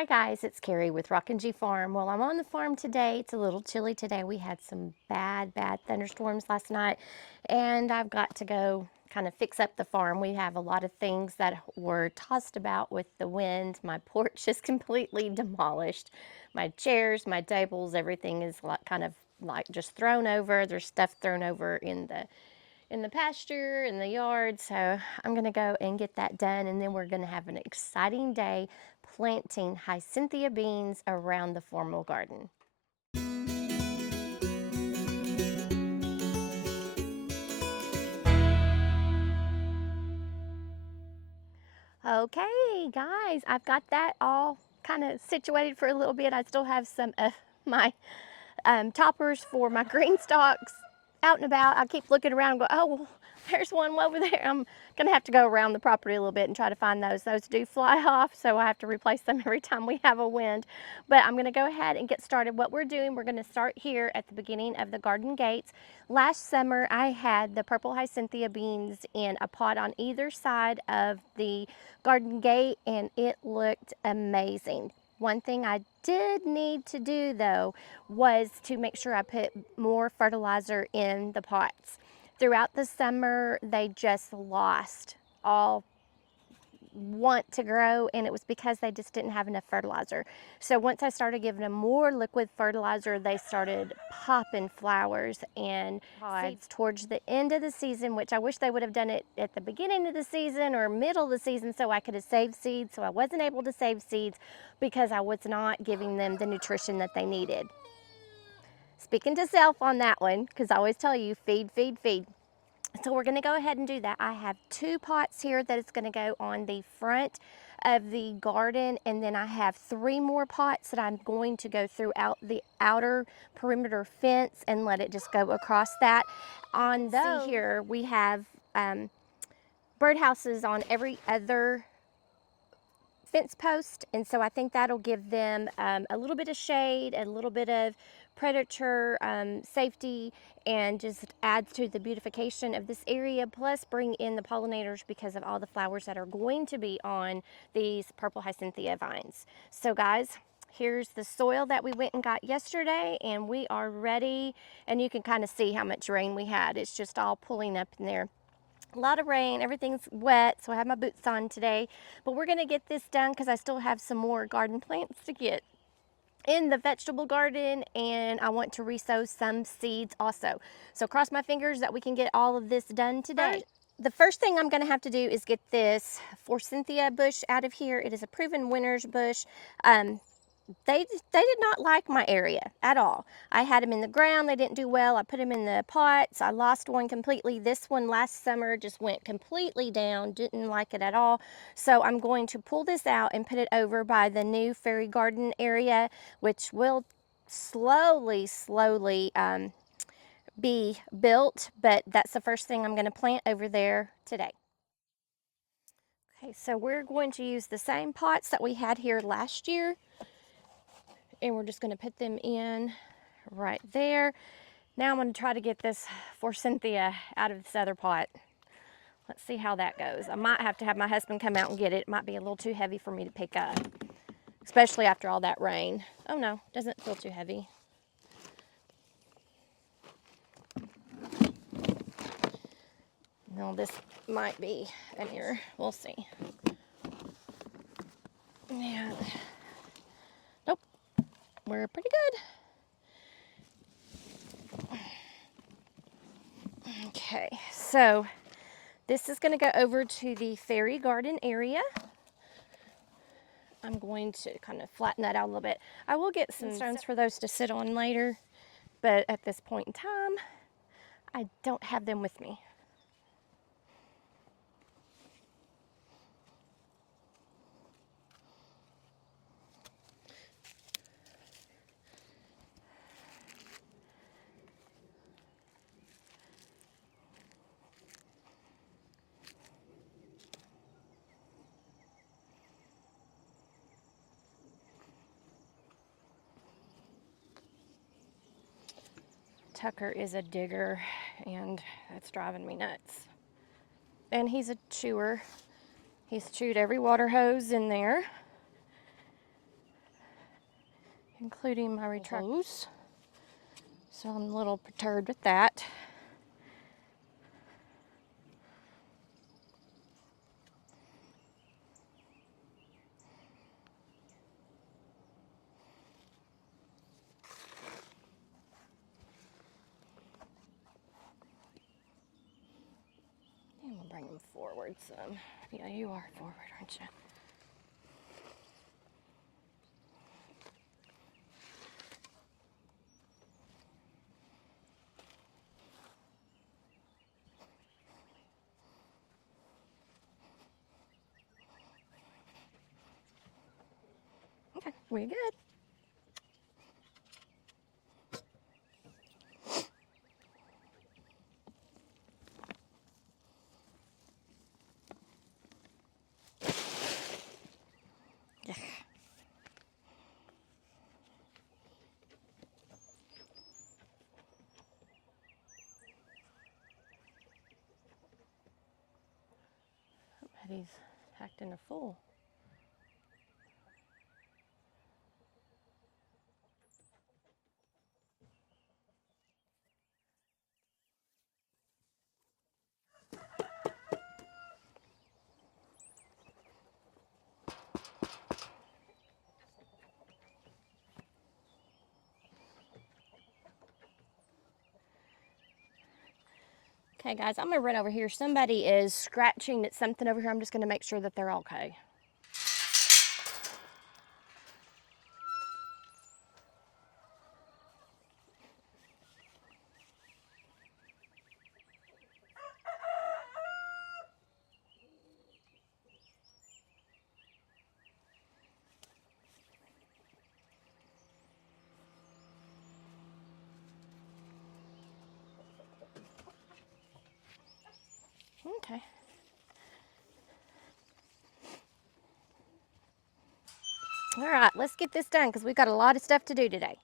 Hi guys, it's Carrie with Rockin' G Farm. Well, I'm on the farm today. It's a little chilly today. We had some bad thunderstorms last night, and I've got to go kind of fix up the farm. We have a lot of things that were tossed about with the wind. My porch is completely demolished. My chairs, my tables, everything is kind of like just thrown over. There's stuff thrown over in the pasture, in the yard. So I'm gonna go and get that done, and then we're gonna have an exciting day planting hyacinthia beans around the formal garden. Okay, guys, I've got that all kind of situated for a little bit. I still have some of my toppers for my green stalks out and about. I keep looking around and go, oh, well, there's one over there. I'm gonna have to go around the property a little bit and try to find those. Those do fly off, so I have to replace them every time we have a wind. But I'm gonna go ahead and get started. What we're doing, we're gonna start here at the beginning of the garden gates. Last summer, I had the purple hyacinthia beans in a pot on either side of the garden gate, and it looked amazing. One thing I did need to do though was to make sure I put more fertilizer in the pots. Throughout the summer, they just lost all want to grow, and it was because they just didn't have enough fertilizer. So once I started giving them more liquid fertilizer, they started popping flowers and pods towards the end of the season, which I wish they would have done it at the beginning of the season or middle of the season so I could have saved seeds. So I wasn't able to save seeds because I was not giving them the nutrition that they needed. Speaking to self on that one, because I always tell you, feed, feed, feed. So we're gonna go ahead and do that. I have 2 pots here that is gonna go on the front of the garden, and then I have 3 more pots that I'm going to go throughout the outer perimeter fence and let it just go across that. On those, see here, we have birdhouses on every other fence post, and so I think that'll give them a little bit of shade, a little bit of predator safety, and just adds to the beautification of this area, plus bring in the pollinators because of all the flowers that are going to be on these purple hyacinthia vines. So guys, here's the soil that we went and got yesterday, and we are ready, and you can kind of see how much rain we had. It's just all pulling up in there. A lot of rain, everything's wet, so I have my boots on today. But we're gonna get this done because I still have some more garden plants to get in the vegetable garden, and I want to resow some seeds also. So cross my fingers that we can get all of this done today. The first thing I'm gonna have to do is get this forsythia bush out of here. It is a proven winner's bush. They did not like my area at all. I had them in the ground, they didn't do well. I put them in the pots. I lost one completely. This one last summer just went completely down, didn't like it at all. So I'm going to pull this out and put it over by the new fairy garden area, which will slowly be built, but that's the first thing I'm going to plant over there today. Okay, so we're going to use the same pots that we had here last year, and we're just going to put them in right there. Now I'm going to try to get this forsythia out of this other pot. Let's see how that goes. I might have to have my husband come out and get it. It might be a little too heavy for me to pick up, especially after all that rain. Oh no, doesn't feel too heavy. No, this might be an error. We'll see. Yeah. Nope. We're pretty good. Okay, so this is going to go over to the fairy garden area. I'm going to kind of flatten that out a little bit. I will get some stones for those to sit on later, but at this point in time, I don't have them with me. Tucker is a digger, and that's driving me nuts. And he's a chewer. He's chewed every water hose in there. including my retractors. So I'm a little perturbed with that. I'm gonna bring them forward some. Yeah, you are forward, aren't you? Okay, we're good. Yeah. But he's acting a fool. Okay, guys, I'm gonna run over here. Somebody is scratching at something over here. I'm just gonna make sure that they're okay. Okay. All right, let's get this done because we've got a lot of stuff to do today.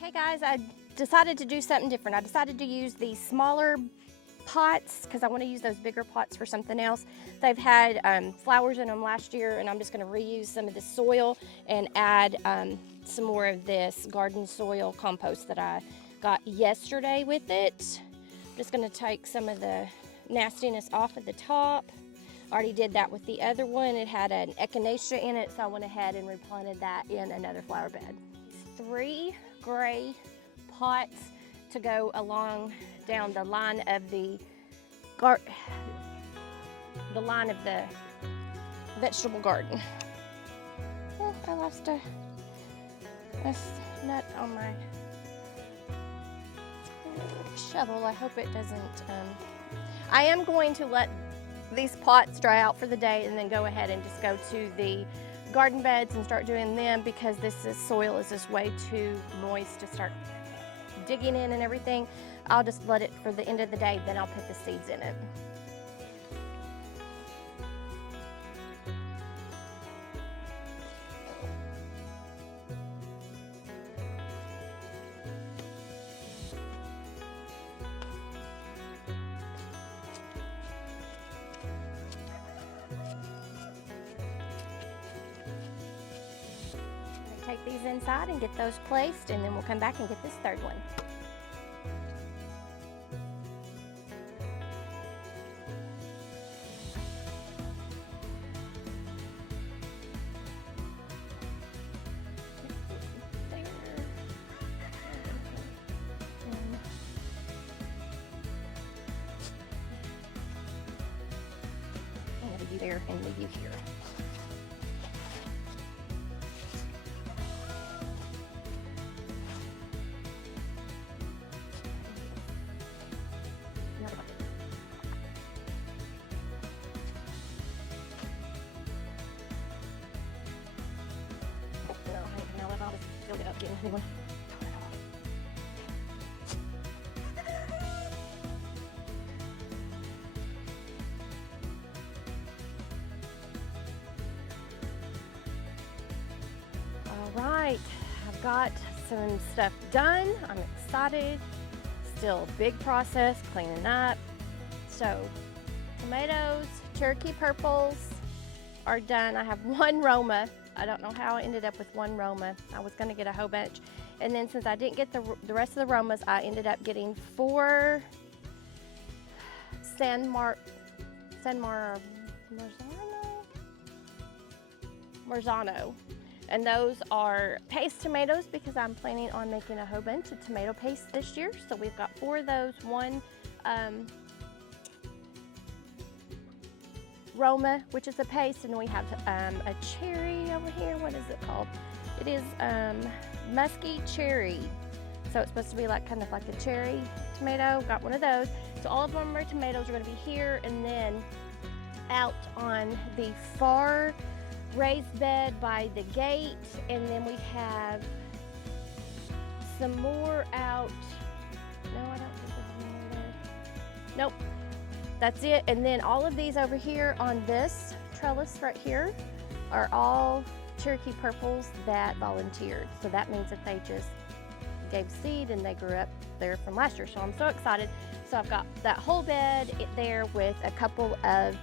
Okay, guys, I decided to do something different. I decided to use these smaller pots because I want to use those bigger pots for something else. They've had flowers in them last year, and I'm just going to reuse some of this soil and add some more of this garden soil compost that I got yesterday with it. I'm just going to take some of the nastiness off of the top. Already did that with the other one. It had an echinacea in it, so I went ahead and replanted that in another flower bed. 3 gray pots to go along down the line of the line of the vegetable garden. Oh, I lost a nut on my shovel. I hope it doesn't. I am going to let these pots dry out for the day and then go ahead and just go to the garden beds and start doing them because soil is just way too moist to start digging in and everything. I'll just let it for the end of the day, then I'll put the seeds in it. Take these inside and get those placed, and then we'll come back and get this third one. I'm going to do there and leave you here. getting one. All right, I've got some stuff done. I'm excited. Still a big process cleaning up. So tomatoes, Cherokee purples are done. I have one Roma. I don't know how I ended up with one Roma. I was gonna get a whole bunch. And then since I didn't get the rest of the Romas, I ended up getting 4 Marzano. And those are paste tomatoes because I'm planning on making a whole bunch of tomato paste this year. So we've got 4 of those, 1 Roma, which is a paste, and then we have a cherry over here. What is it called? It is musky cherry. So it's supposed to be like kind of like a cherry tomato. Got one of those. So all of them are tomatoes are going to be here, and then out on the far raised bed by the gate, and then we have some more out. No, I don't think there's any more there. Nope, that's it. And then all of these over here on this trellis right here are all Cherokee purples that volunteered. So that means that they just gave seed and they grew up there from last year. So I'm so excited. So I've got that whole bed there with a couple of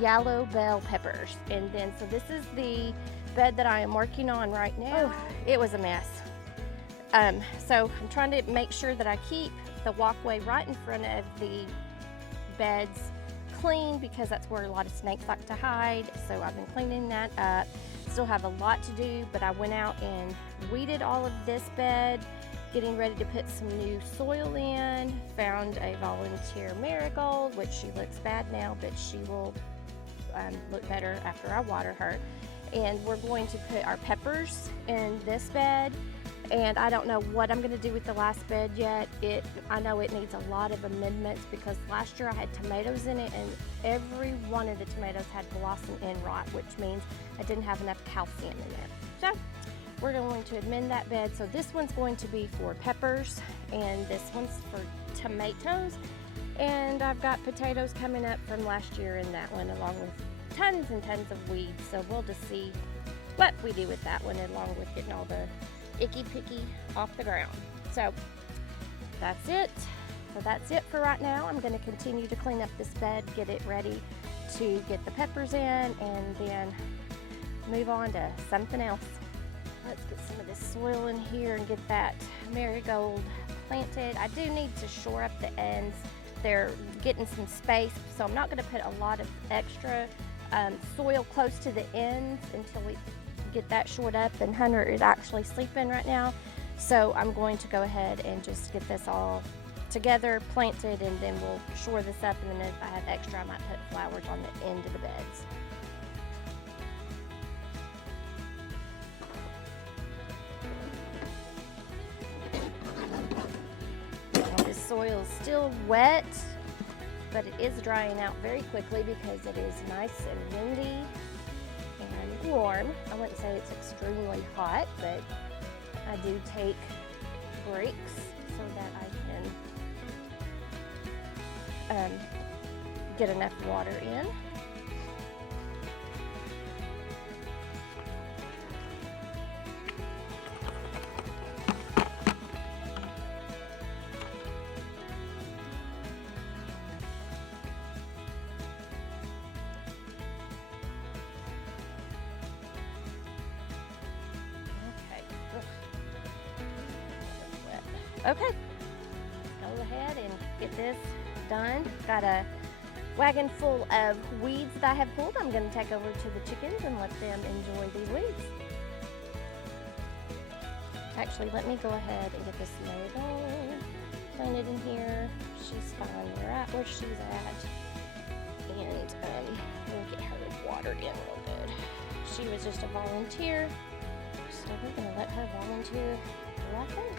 yellow bell peppers. And then, so this is the bed that I am working on right now. It was a mess. So I'm trying to make sure that I keep the walkway right in front of the beds clean because that's where a lot of snakes like to hide. So I've been cleaning that up. Still have a lot to do, but I went out and weeded all of this bed, getting ready to put some new soil in. Found a volunteer marigold, which she looks bad now, but she will look better after I water her. And we're going to put our peppers in this bed. And I don't know what I'm going to do with the last bed yet. I know it needs a lot of amendments because last year I had tomatoes in it and every one of the tomatoes had blossom end rot, which means I didn't have enough calcium in there. So we're going to amend that bed. So this one's going to be for peppers and this one's for tomatoes. And I've got potatoes coming up from last year in that one, along with tons and tons of weeds. So we'll just see what we do with that one, along with getting all the icky picky off the ground. So that's it. So that's it for right now. I'm going to continue to clean up this bed, get it ready to get the peppers in, and then move on to something else. Let's get some of this soil in here and get that marigold planted. I do need to shore up the ends. They're getting some space, so I'm not going to put a lot of extra soil close to the ends until we get that shored up. And Hunter is actually sleeping right now, so I'm going to go ahead and just get this all together, planted, and then we'll shore this up. And then if I have extra, I might put flowers on the end of the beds. Soil is still wet, but it is drying out very quickly because it is nice and windy and warm. I wouldn't say it's extremely hot, but I do take breaks so that I can get enough water in. Okay, go ahead and get this done. Got a wagon full of weeds that I have pulled. I'm going to take over to the chickens and let them enjoy these weeds. Actually, let me go ahead and get this marigold planted in here. She's fine right where she's at. And we'll get her watered in real good. She was just a volunteer, so we're going to let her volunteer right there.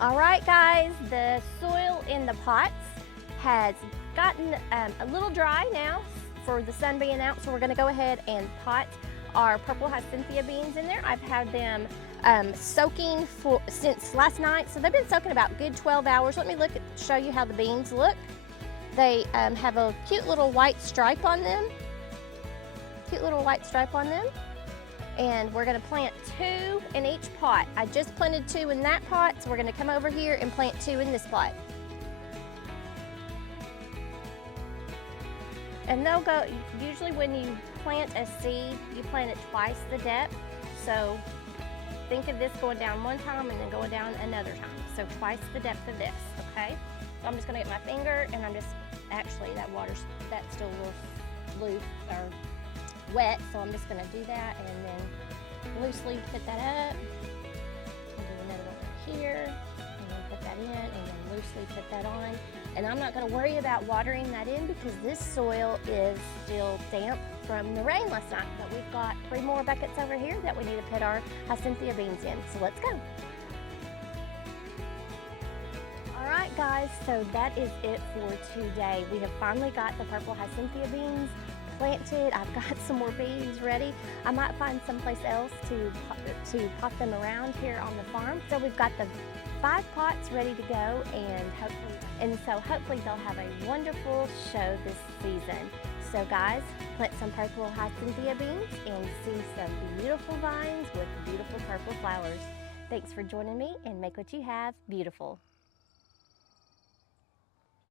All right, guys, the soil in the pots has gotten a little dry now, for the sun being out, so we're gonna go ahead and pot our purple Hyacinthia beans in there. I've had them soaking since last night, so they've been soaking about good 12 hours. Let me show you how the beans look. They have a cute little white stripe on them. And we're gonna plant 2 in each pot. I just planted 2 in that pot, so we're gonna come over here and plant 2 in this pot. And they'll go, usually when you plant a seed, you plant it twice the depth. So think of this going down one time and then going down another time. So twice the depth of this, okay? So I'm just gonna get my finger and I'm just, actually that's still a little loose or wet. So I'm just gonna do that and then loosely put that up. And do another one here. And then put that in and then loosely put that on. And I'm not going to worry about watering that in because this soil is still damp from the rain last night. But we've got 3 more buckets over here that we need to put our Hyacinthia beans in. So let's go. All right, guys, so that is it for today. We have finally got the purple Hyacinthia beans planted. I've got some more beans ready. I might find someplace else to pot them around here on the farm. So we've got the 5 pots ready to go, and so hopefully they'll have a wonderful show this season. So guys, plant some purple Hyacinthia beans and see some beautiful vines with beautiful purple flowers. Thanks for joining me, and make what you have beautiful.